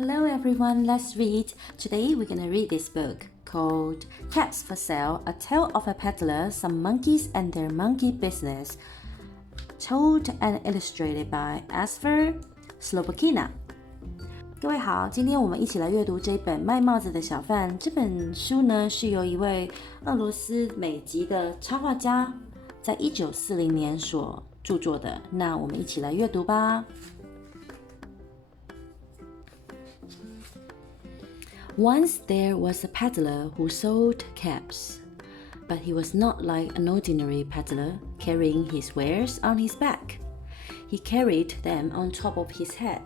Hello everyone, let's read. Today we're gonna read this book called capsforsale, A Tale of a Peddler, Some Monkeys and Their Monkey Business, told and illustrated by Asfer Slobokina. 各位好，今天我们一起来阅读这本《卖帽子的小贩》。这本书呢是由一位俄罗斯美籍的插画家在1940年所著作的。那我们一起来阅读吧。Once there was a peddler who sold caps, but he was not like an ordinary peddler carrying his wares on his back. He carried them on top of his head.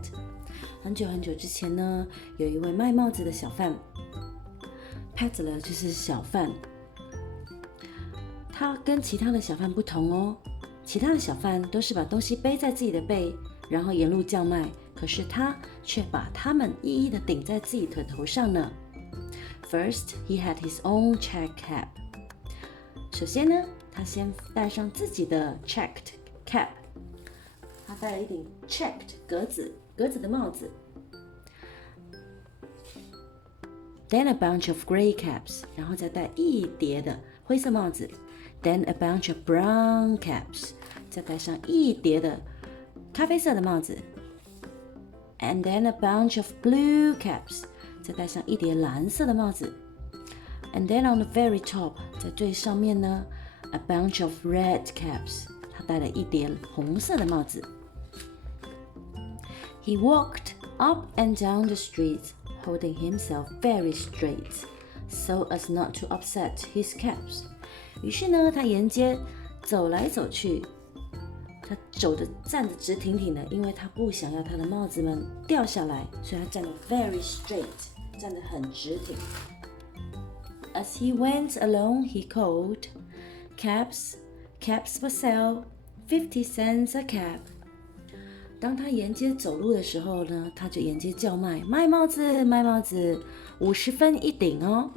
很久很久之前呢，有一位卖帽子的小贩 ，peddler 就是小贩。他跟其他的小贩不同哦，其他的小贩都是把东西背在自己的背，然后沿路叫卖。可是他却把它们一一的顶在自己的头上呢。First, he had his own check cap. 首先呢，他先戴上自己的 checked cap. 他戴了一顶 checked 格子的帽子。Then a bunch of gray caps. 然后再戴一叠的灰色帽子。Then a bunch of brown caps. 再戴上一叠的咖啡色的帽子。And then a bunch of blue caps. 再戴上一叠蓝色的帽子。And then on the very top. 在最上面呢 a bunch of red caps. 他戴了一叠红色的帽子。He walked up and down the street, holding himself very straight, so as not to upset his caps. 于是呢，他沿街走来走去。他站得直挺挺的，因为他不想要他的帽子们掉下来，所以他站得 very straight， 站得很直挺。As he went along, he called, "Caps, caps for sale, 50 cents a cap." 当他沿街走路的时候呢，他就沿街叫卖，卖帽子，卖帽子，50分一顶哦。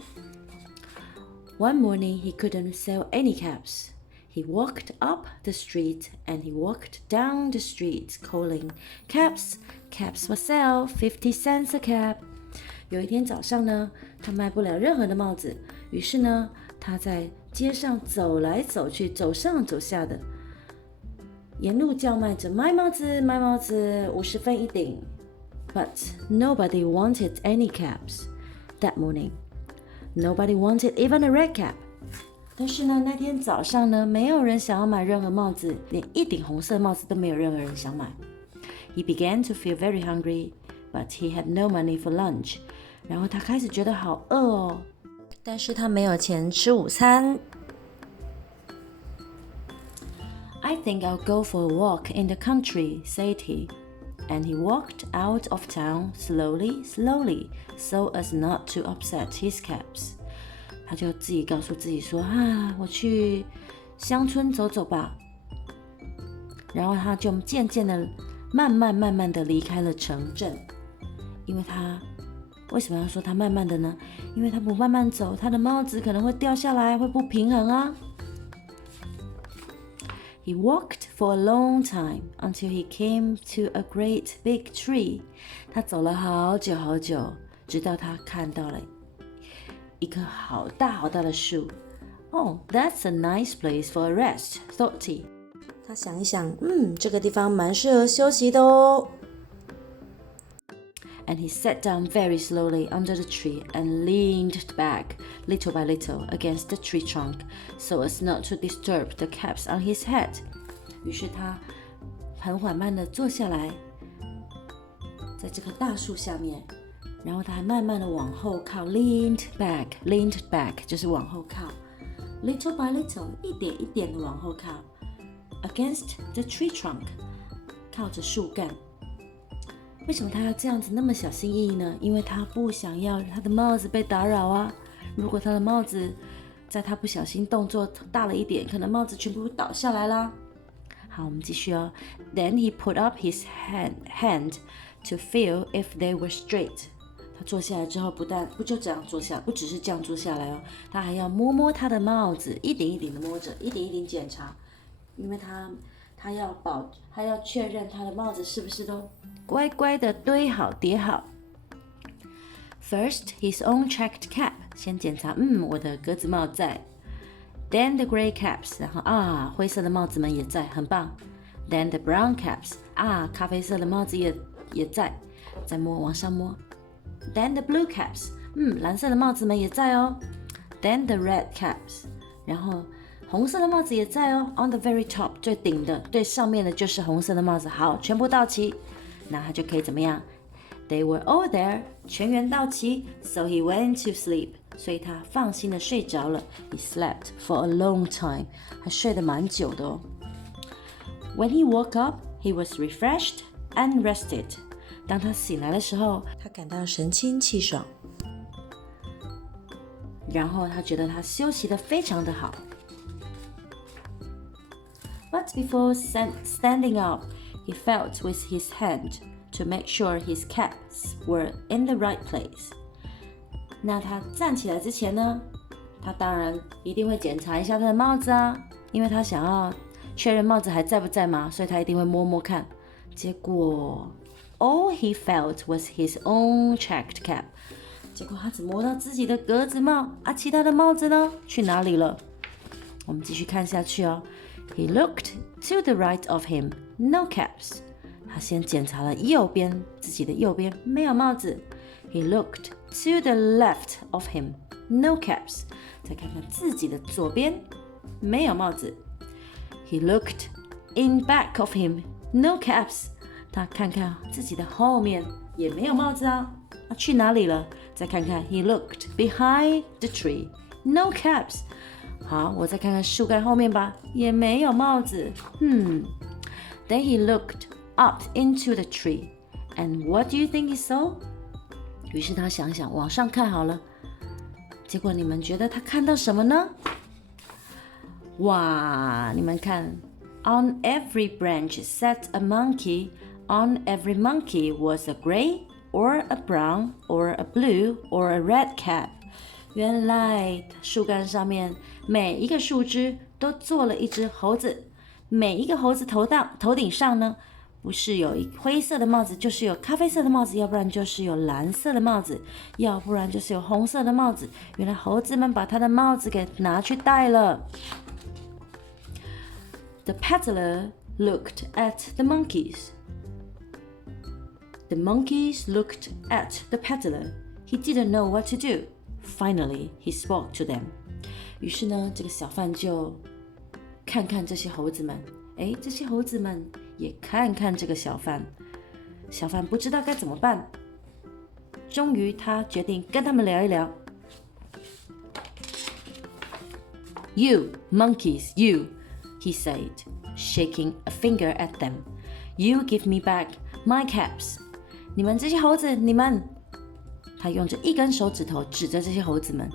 One morning, he couldn't sell any caps.He walked up the street and he walked down the street, calling, "Caps, caps for sale, 50 cents a cap." 有一天早上呢，他卖不了任何的帽子，于是呢，他在街上走来走去，走上走下的，沿路叫卖着卖帽子，卖帽子，50分一顶。But nobody wanted any caps that morning. Nobody wanted even a red cap.但是呢，那天早上呢，没有人想要买任何帽子，连一顶红色帽子都没有任何人想买。He began to feel very hungry, but he had no money for lunch. 然后他开始觉得好饿哦，但是他没有钱吃午餐。I think I'll go for a walk in the country, said he. And he walked out of town slowly, so as not to upset his caps.他就自己告诉自己说我去乡村走走吧。然后他就渐渐的慢慢的离开了城镇。因为他为什么要说他慢慢的呢？因为他不慢慢走，他的帽子可能会掉下来，会不平衡啊。He walked for a long time until he came to a great big tree. 他走了好久好久，直到他看到了一棵好大好大的树。Oh, that's a nice place for a rest, thought he. 他想一想，这个地方蛮适合休息的哦。And he sat down very slowly under the tree and leaned back, little by little, against the tree trunk, so as not to disturb the caps on his head. 于是他很缓慢地坐下来，在这棵大树下面。然后他还慢慢的往后靠 leaned back 就是往后靠 little by little 一点一点的往后靠 against the tree trunk 靠着树干。为什么他要这样子那么小心翼翼呢？因为他不想要他的帽子被打扰啊。如果他的帽子在他不小心动作大了一点，可能帽子全部倒下来啦。好，我们继续哦。Then he put up his hand to feel if they were straight.他坐下来之后，不就这样坐下，不只是这样坐下来哦，他还要摸摸他的帽子，一顶一顶的摸着，一顶一顶检查，因为他要确认他的帽子是不是都乖乖的堆好叠好。First, his own checked cap. 先检查，我的格子帽在。Then the gray caps. 然后灰色的帽子们也在，很棒。Then the brown caps. 咖啡色的帽子也在。再摸，往上摸。Then the blue caps. 蓝色的帽子们也在哦。Then the red caps. 然后红色的帽子也在哦。On the very top. 最顶的，最上面的就是红色的帽子。好，全部到齐，那他就可以怎么样？They were all there. 全员到齐 So he went to sleep. 所以他放心的睡着了。He slept for a long time. 还睡得蛮久的哦。When he woke up, he was refreshed and rested. 当他醒来的时候，他感到神清气爽。然后他觉得他休息得非常的好。But before standing up, he felt with his hand to make sure his caps were in the right place. 那他站起来之前呢，他当然一定会检查一下他的帽子啊，因为他想要确认帽子还在不在嘛，所以他一定会摸摸看。结果 all he felt was his own checked cap. 结果他只摸到自己的格子帽啊，其他的帽子呢？去哪里了？我们继续看下去哦。He looked to the right of him, no caps. 他先检查了自己的右边没有帽子。He looked to the left of him, no caps. 再看看自己的左边没有帽子。He looked in back of him, no caps. 他看看自己的后面也没有帽子啊，去哪里了？再看看 He looked behind the tree, no caps. 好，我再看看树干后面吧，也没有帽子。Then he looked up into the tree, and what do you think he saw? 于是他想想往上看好了，结果你们觉得他看到什么呢？哇，你们看 On every branch sat a monkey. On every monkey was a gray, or a brown, or a blue, or a red cap. 原来树干上面每一个树枝都做了一只猴子，每一个猴子头顶上呢，不是有灰色的帽子，就是有咖啡色的帽子，要不然就是有蓝色的帽子，要不然就是有红色的帽子。原来猴子们把他的帽子给拿去戴了。The peddler looked at the monkeys. The monkeys looked at the peddler. He didn't know what to do. Finally, he spoke to them. 于是呢，这个小贩就看看这些猴子们，这些猴子们也看看这个小贩。小贩不知道该怎么办，终于他决定跟他们聊一聊。You monkeys, you, he said, shaking a finger at them. You give me back my caps. 你们这些猴子，你们，他用着一根手指头指着这些猴子们，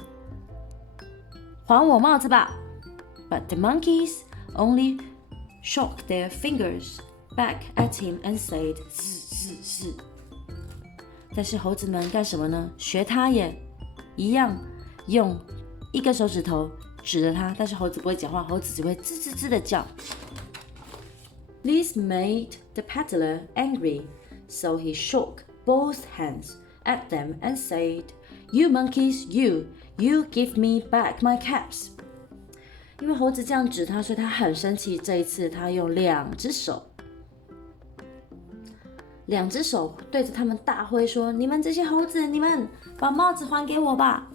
还我帽子吧。But the monkeys only shook their fingers back at him and said, 是。但是猴子们干什么呢？学他也一样，用一根手指头指着他，但是猴子不会讲话，猴子只会吱吱吱的叫。This made the peddler angry, so he shook both hands at them and said, You monkeys, you give me back my caps. 因为猴子这样指他，所以他很生气。这一次他用两只手对着他们大挥说，你们这些猴子，你们把帽子还给我吧。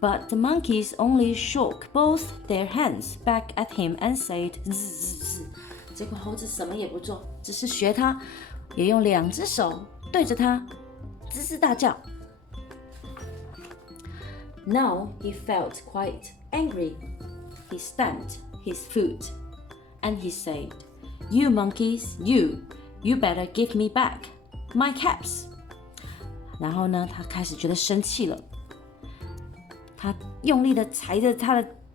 But the monkeys only shook both their hands back at him and said, 结果猴子什么也不做，只是学他，也用两只手对着他吱吱大叫。Now he felt quite angry. He stamped his foot and he said, You monkeys, you better give me back my caps. 然后呢，他开始觉得生气了，他用力的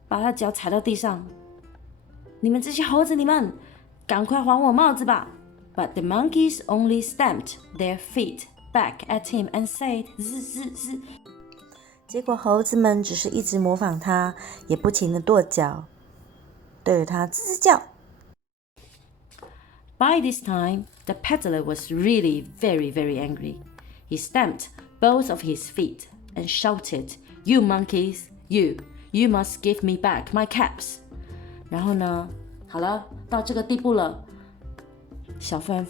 把他的脚踩到地上。你们这些猴子，你们赶快还我帽子吧。But the monkeys only stamped their feet back at him and said, 结果猴子们只是一直模仿他，也不停的跺脚，对着他吱吱叫。By this time, the peddler was really very, very angry. He stamped both of his feet and shouted, "You monkeys, you must give me back my caps." 然后呢，好了，到这个地步了，小贩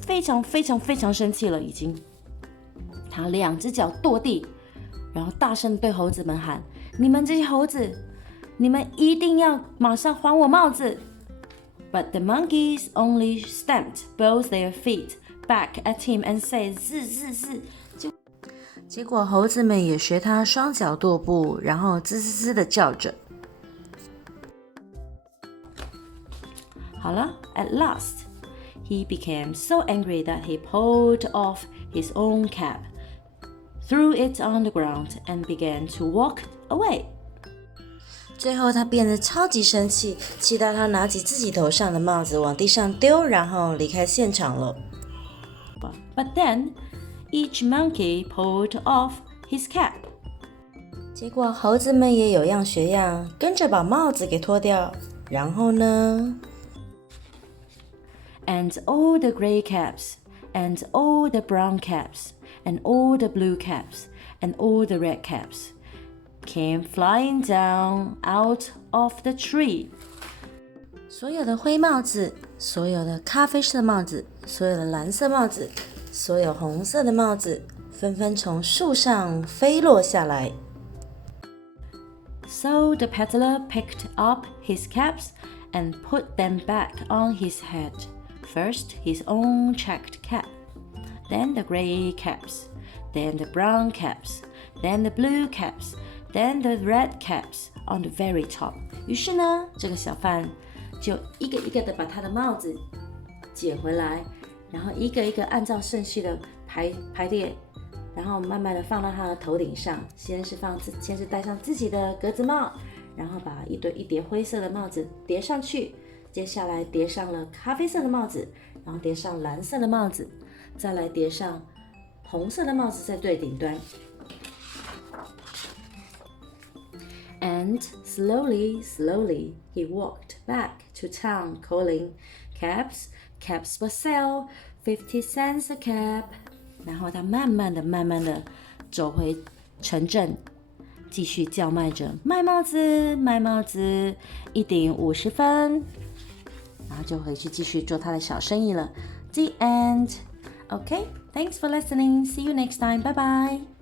非常生气了，已经，他2只脚跺地，然后大声对猴子们喊：“你们这些猴子，你们一定要马上还我帽子！” But the monkeys only stamped both their feet back at him and said, "结果猴子们也学他双脚跺步，然后吱的叫着。好了 ，at last, he became so angry that he pulled off his own cap, threw it on the ground, and began to walk away. 最后他变得超级生气，气到他拿起自己头上的帽子往地上丢，然后离开现场了。But then, each monkey pulled off his cap. 结果猴子们也有样学样，跟着把帽子给脱掉。然后呢 ？And all the gray caps, and all the brown caps, and all the blue caps, and all the red caps came flying down out of the tree. 所有的灰帽子，所有的咖啡色帽子，所有的蓝色帽子，所有红色的帽子，纷纷从树上飞落下来。So the peddler picked up his caps and put them back on his head. First his own checked cap, then the gray caps, then the brown caps, then the blue caps, then the red caps on the very top. 于是呢，这个小贩就一个一个的把他的帽子解回来，然后一个一个按照顺序的排列，然后慢慢的放到他的头顶上。先是戴上自己的格子帽，然后把一叠灰色的帽子叠上去，接下来叠上了咖啡色的帽子，然后叠上蓝色的帽子，再来叠上红色的帽子在最顶端。And slowly, he walked back to town calling, "Caps, caps for sale, 50 cents a cap." 然后他慢慢的走回城镇，继续叫卖着卖帽子，一顶50分。然后就回去继续做他的小生意了。The end. Okay, thanks for listening. See you next time. Bye bye.